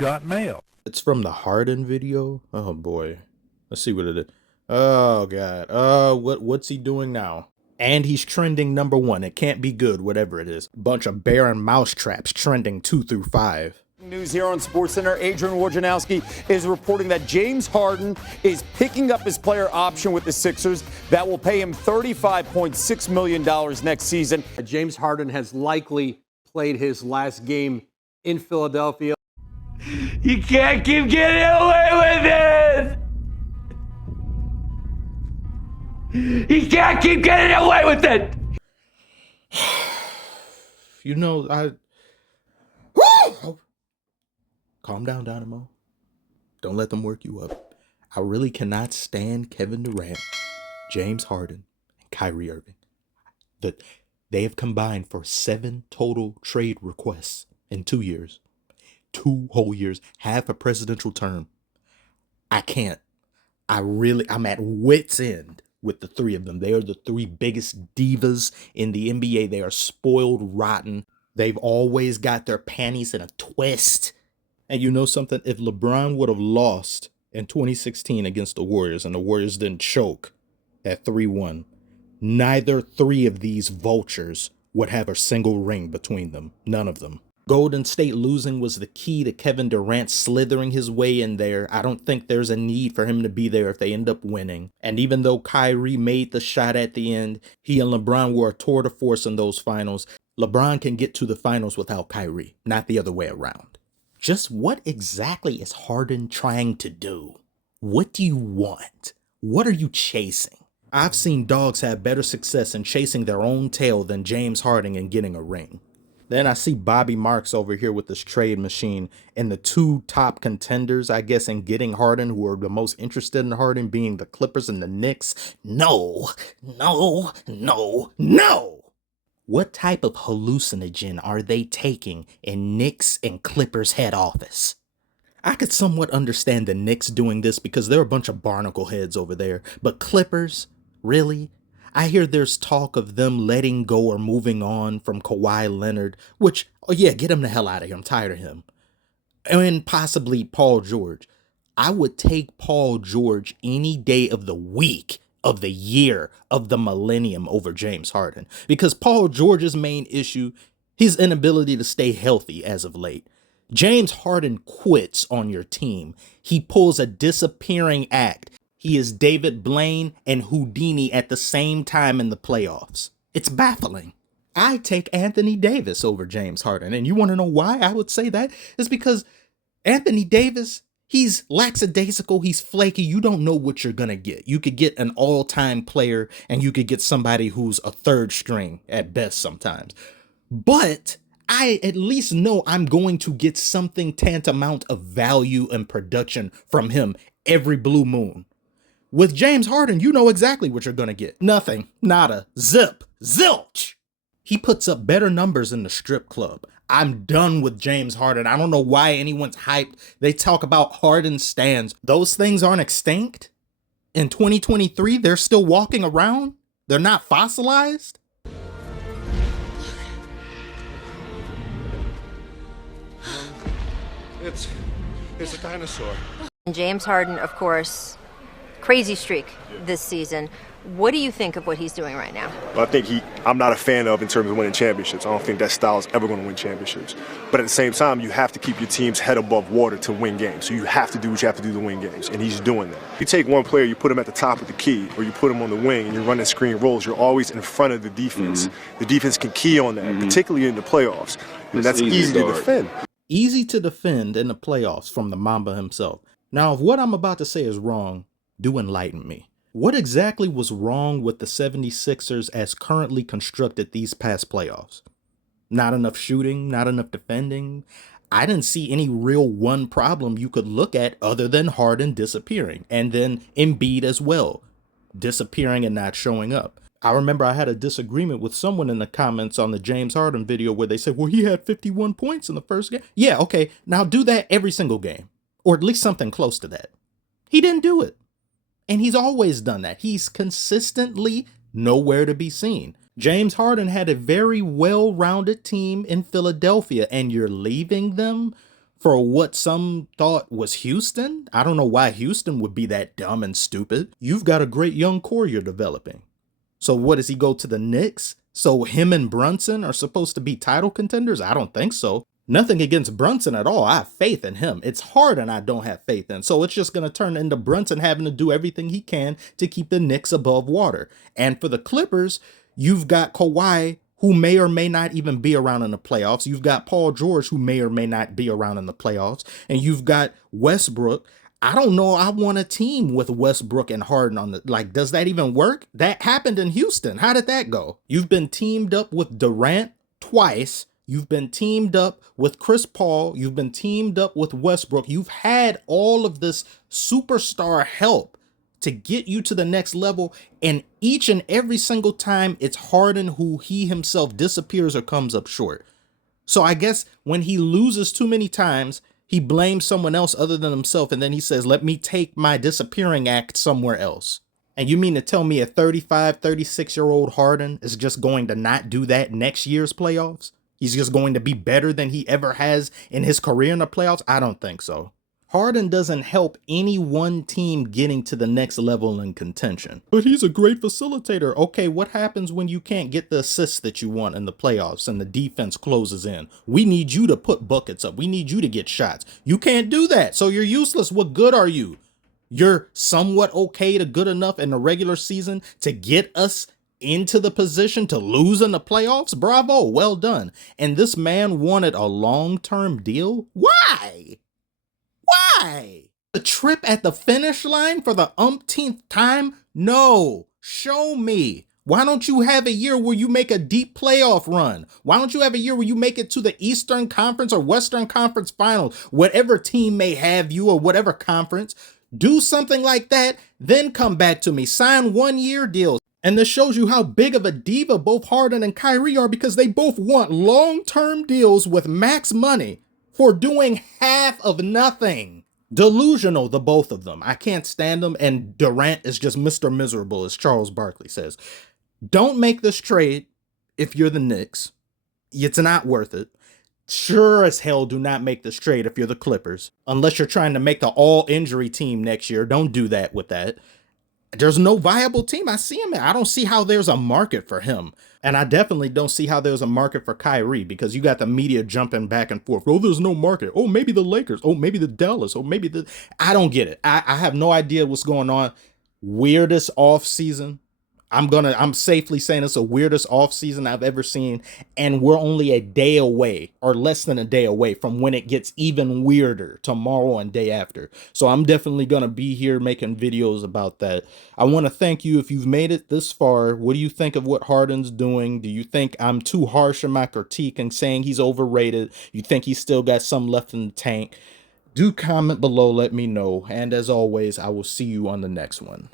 got mail. It's from the Harden video. Oh boy. Let's see what it is. Oh god. What's he doing now? And he's trending #1. It can't be good, whatever it is. Bunch of bear and mouse traps trending 2 through 5. News here on SportsCenter. Adrian Wojnarowski is reporting that James Harden is picking up his player option with the Sixers that will pay him $35.6 million next season. James Harden has likely played his last game in Philadelphia. You can't keep getting away with it! You can't keep getting away with it! You know, calm down, Dynamo. Don't let them work you up. I really cannot stand Kevin Durant, James Harden, and Kyrie Irving. They have combined for 7 total trade requests in 2 years. 2 whole years, half a presidential term. I can't. I'm at wit's end with the 3 of them. They are the 3 biggest divas in the NBA. They are spoiled rotten. They've always got their panties in a twist. And you know something? If LeBron would have lost in 2016 against the Warriors and the Warriors didn't choke at 3-1, neither 3 of these vultures would have a single ring between them. None of them. Golden State losing was the key to Kevin Durant slithering his way in there. I don't think there's a need for him to be there if they end up winning. And even though Kyrie made the shot at the end, he and LeBron were a tour de force in those finals. LeBron can get to the finals without Kyrie, not the other way around. Just what exactly is Harden trying to do? What do you want? What are you chasing? I've seen dogs have better success in chasing their own tail than James Harden in getting a ring. Then I see Bobby Marks over here with this trade machine and the 2 top contenders, I guess, in getting Harden, who are the most interested in Harden, being the Clippers and the Knicks. No. What type of hallucinogen are they taking in Knicks and Clippers head office? I could somewhat understand the Knicks doing this because they're a bunch of barnacle heads over there. But Clippers? Really? I hear there's talk of them letting go or moving on from Kawhi Leonard, which, oh yeah, get him the hell out of here. I'm tired of him. And possibly Paul George. I would take Paul George any day of the week, of the year, of the millennium over James Harden. Because Paul George's main issue, his inability to stay healthy as of late. James Harden quits on your team. He pulls a disappearing act. He is David Blaine and Houdini at the same time in the playoffs. It's baffling. I take Anthony Davis over James Harden. And you want to know why I would say that? It's because Anthony Davis, he's lackadaisical, he's flaky. You don't know what you're going to get. You could get an all-time player and you could get somebody who's a 3rd string at best sometimes. But I at least know I'm going to get something tantamount of value and production from him every blue moon. With James Harden, you know exactly what you're going to get. Nothing, nada, zip, zilch. He puts up better numbers in the strip club. I'm done with James Harden. I don't know why anyone's hyped. They talk about Harden stands. Those things aren't extinct. In 2023, they're still walking around. They're not fossilized. It's a dinosaur. James Harden, of course, crazy streak this season. What do you think of what he's doing right now? Well, I think I'm not a fan of in terms of winning championships. I don't think that style is ever going to win championships. But at the same time, you have to keep your team's head above water to win games. So you have to do what you have to do to win games, and he's doing that. You take one player, you put him at the top of the key, or you put him on the wing, and you're running screen rolls, you're always in front of the defense. Mm-hmm. The defense can key on that, particularly in the playoffs. And that's easy to defend. Easy to defend in the playoffs from the Mamba himself. Now, if what I'm about to say is wrong, do enlighten me. What exactly was wrong with the 76ers as currently constructed these past playoffs? Not enough shooting, not enough defending. I didn't see any real one problem you could look at other than Harden disappearing, and then Embiid as well, disappearing and not showing up. I remember I had a disagreement with someone in the comments on the James Harden video where they said, well, he had 51 points in the first game. Yeah, okay, now do that every single game, or at least something close to that. He didn't do it. And he's always done that. He's consistently nowhere to be seen. James Harden had a very well-rounded team in Philadelphia, and you're leaving them for what some thought was Houston. I don't know why Houston would be that dumb and stupid. You've got a great young core you're developing. So what, does he go to the Knicks? So him and Brunson are supposed to be title contenders? I don't think so. Nothing against Brunson at all. I have faith in him. It's Harden I don't have faith in. So it's just going to turn into Brunson having to do everything he can to keep the Knicks above water. And for the Clippers, you've got Kawhi, who may or may not even be around in the playoffs. You've got Paul George, who may or may not be around in the playoffs. And you've got Westbrook. I don't know. I want a team with Westbrook and Harden on the, like, does that even work? That happened in Houston. How did that go? You've been teamed up with Durant twice. You've been teamed up with Chris Paul. You've been teamed up with Westbrook. You've had all of this superstar help to get you to the next level. And each and every single time, it's Harden who he himself disappears or comes up short. So I guess when he loses too many times, he blames someone else other than himself. And then he says, let me take my disappearing act somewhere else. And you mean to tell me a 35, 36-year-old Harden is just going to not do that next year's playoffs? He's just going to be better than he ever has in his career in the playoffs? I don't think so. Harden doesn't help any one team getting to the next level in contention. But he's a great facilitator. Okay, what happens when you can't get the assists that you want in the playoffs and the defense closes in? We need you to put buckets up. We need you to get shots. You can't do that, so you're useless. What good are you? You're somewhat okay to good enough in the regular season to get us into the position to lose in the playoffs? Bravo, well done. And this man wanted a long-term deal? Why? Why? The trip at the finish line for the umpteenth time? No. Show me. Why don't you have a year where you make a deep playoff run? Why don't you have a year where you make it to the Eastern Conference or Western Conference Finals? Whatever team may have you or whatever conference. Do something like that, then come back to me. Sign 1-year deals. And this shows you how big of a diva both Harden and Kyrie are, because they both want long-term deals with max money for doing half of nothing. Delusional, the both of them. I can't stand them. And Durant is just Mr. Miserable, as Charles Barkley says. Don't make this trade if you're the Knicks. It's not worth it. Sure as hell do not make this trade if you're the Clippers. Unless you're trying to make the all-injury team next year. Don't do that with that. There's no viable team. I see him. I don't see how there's a market for him. And I definitely don't see how there's a market for Kyrie, because you got the media jumping back and forth. Oh, there's no market. Oh, maybe the Lakers. Oh, maybe the Dallas. Oh, maybe the... I don't get it. I have no idea what's going on. Weirdest off season. I'm safely saying it's the weirdest offseason I've ever seen, and we're only a day away, or less than a day away, from when it gets even weirder tomorrow and day after. So I'm definitely going to be here making videos about that. I want to thank you if you've made it this far. What do you think of what Harden's doing? Do you think I'm too harsh in my critique and saying he's overrated? You think he's still got some left in the tank? Do comment below, let me know. And as always, I will see you on the next one.